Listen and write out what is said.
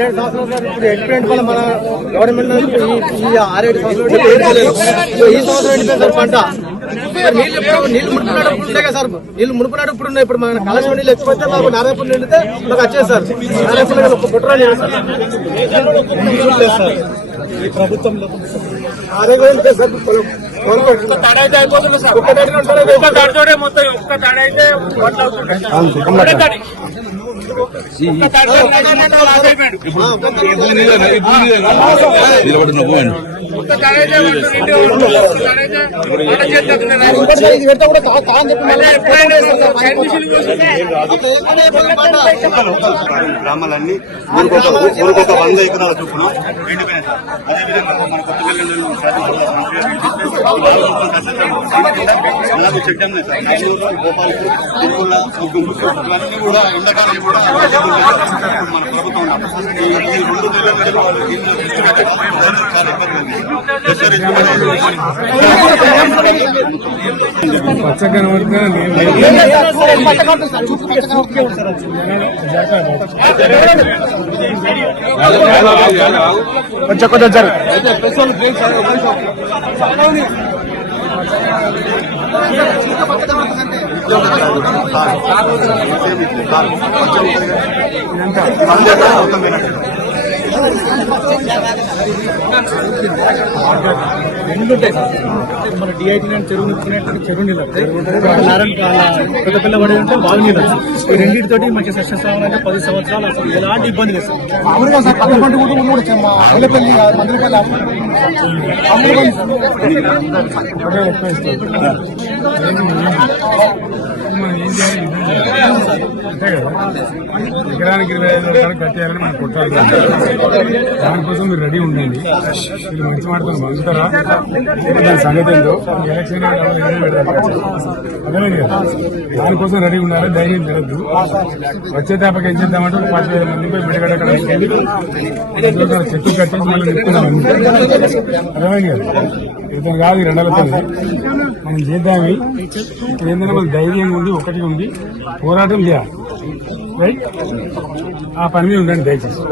సంవత్సరాలు ఇప్పుడు వల్ల మన గవర్నమెంట్ ఈ ఈ ఆరేడు సంవత్సరాలు. ఈ సంవత్సరం ఎండిపోయింది సార్ పంట? నీళ్ళు నీళ్ళు మునుపునాడు ఇప్పుడు ఉన్నాయి కదా సార్ నీళ్ళు మునుపునాడు ఇప్పుడు ఉన్నాయి. ఇప్పుడు మన కలశం నీళ్ళు ఎక్కువైతే మాకు నారాయణపూర్ నిండితే మాకు వచ్చేది సార్. నారాయణపూర్ ఒక ఈ ప్రభుత్వంలో అదే కూడా సార్ ఒక్క తడి ఉంటాడు, ఒక్క తడితోనే మొత్తం ఒక్క అయితే వడ్లు అవుతుంటాయి. ఒక్క తడి. నిలబడి నువ్వు గ్రామాలన్నీ ఊరికొక ఊరికొక వంద ఎకరాల చొప్పున ఎండిపోయినాయి సార్ అదేవిధంగా మన కొత్తగల్లు అలాగే చెక్ డ్యామ్ సార్ ఇవన్నీ కూడా ఎండాకాలం కూడా మన ప్రభుత్వం ఈ రెండు వాళ్ళు చాలా ఇబ్బంది ఉంది. ప్రెషర్ ఎక్కువ కొంచెం కొంచెం జరుగు రెండు ఉంటాయి సార్ మన డిఐటి నేను చెరువు నింపుకునేటువంటి చెరువు నీళ్ళు పిల్ల పడి ఉంటే బాగు నీళ్ళు ఈ రెండింటితోటి మంచి సస్యశ్రావణ అంటే పది సంవత్సరాలు అసలు ఎలాంటి ఇబ్బంది లేదు సార్. మామూలుగా సార్ పక్క పంట కూడా కూడా అంతే కదా? ఎకరానికి ఇరవై ఐదు వందలు కట్టేయాలని మనం కొట్టాలి. దానికోసం మీరు రెడీ ఉండండి. మీరు మంచి మాటలు మలుగుతారా దాని సంగతి ఏందో ఎలక్షన్ అదే కదా. దానికోసం రెడీ ఉండాలి? ధైర్యం తిరగద్దు వచ్చే తేపకి ఏం చేద్దామంటే ఒక పది వేల మంది పోయి బిడగడ చెట్టు కట్టేసి మళ్ళీ నిప్పుకున్నాం అర్థమైంది కదా? ఇతను కాదు ఈ రెండలతో మనం చేద్దామి. ఇప్పుడు ఏంటంటే మన ధైర్యంగా ఉంది ఒకటి ఉంది. పోరాటం చేయాలి. రైట్ ఆ పని మీద ఉండండి దయచేసి.